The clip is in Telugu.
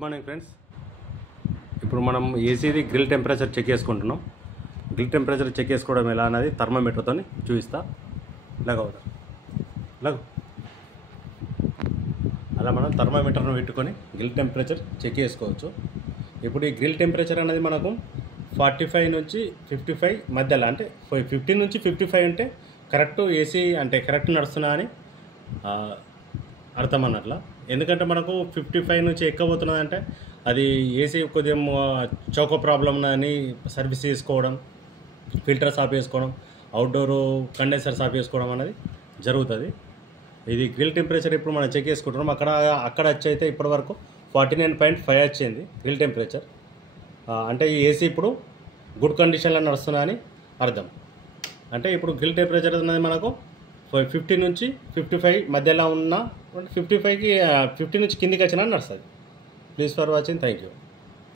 మార్నింగ్ ఫ్రెండ్స్, ఇప్పుడు మనం ఏసీది గ్రిల్ టెంపరేచర్ చెక్ చేసుకుంటున్నాం. గ్రిల్ టెంపరేచర్ చెక్ చేసుకోవడం ఎలా అనేది థర్మోమీటర్తో చూపిస్తా. లగవు అలా మనం థర్మోమీటర్ను పెట్టుకొని గ్రిల్ టెంపరేచర్ చెక్ చేసుకోవచ్చు. ఇప్పుడు ఈ గ్రిల్ టెంపరేచర్ అనేది మనకు 45 నుంచి 55 మధ్యలో, అంటే 15 నుంచి 55 అంటే కరెక్ట్ ఏసీ అంటే కరెక్ట్ నడుస్తున్నా అని అర్థం అన్నట్లా. ఎందుకంటే మనకు 55 నుంచి ఎక్కబోతున్నది అంటే అది ఏసీ కొద్దిగా చౌకో ప్రాబ్లం అని సర్వీస్ చేసుకోవడం, ఫిల్టర్స్ ఆఫ్ చేసుకోవడం, అవుట్డోర్ కండెన్సర్స్ ఆఫ్ చేసుకోవడం అనేది జరుగుతుంది. ఇది గ్రిల్ టెంపరేచర్ ఇప్పుడు మనం చెక్ చేసుకుంటున్నాం. అక్కడ వచ్చి అయితే ఇప్పటి వరకు 49.5 వచ్చింది గ్రిల్ టెంపరేచర్. అంటే ఈ ఏసీ ఇప్పుడు గుడ్ కండిషన్లో నడుస్తున్నా అని అర్థం. అంటే ఇప్పుడు గ్రిల్ టెంపరేచర్ అనేది మనకు 50 నుంచి 55 మధ్యలో ఉన్న 55కి 50 నుంచి కిందికి వచ్చినా నడుస్తుంది. Please for watching, thank you.